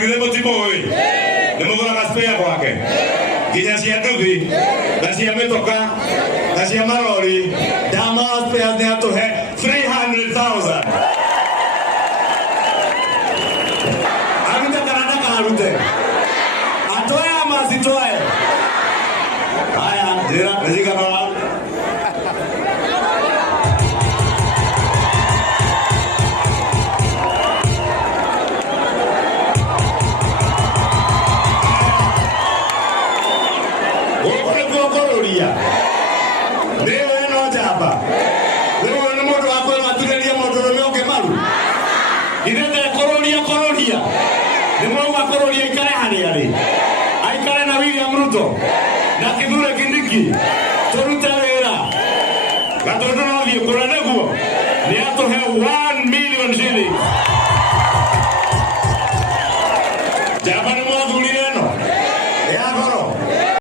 gire mutimo oi ni mugura gaspea kwake ginya cia nduthi na cia mitoka na cia marori dama spea ni atuhe 300,000 arute kana arute atoe ama sitoe haya jira rejika na aikare na William Ruto na Kithure Kindiki turute wira gatondu no thie kura neguo ni atuhe 1 million shillings. Jamani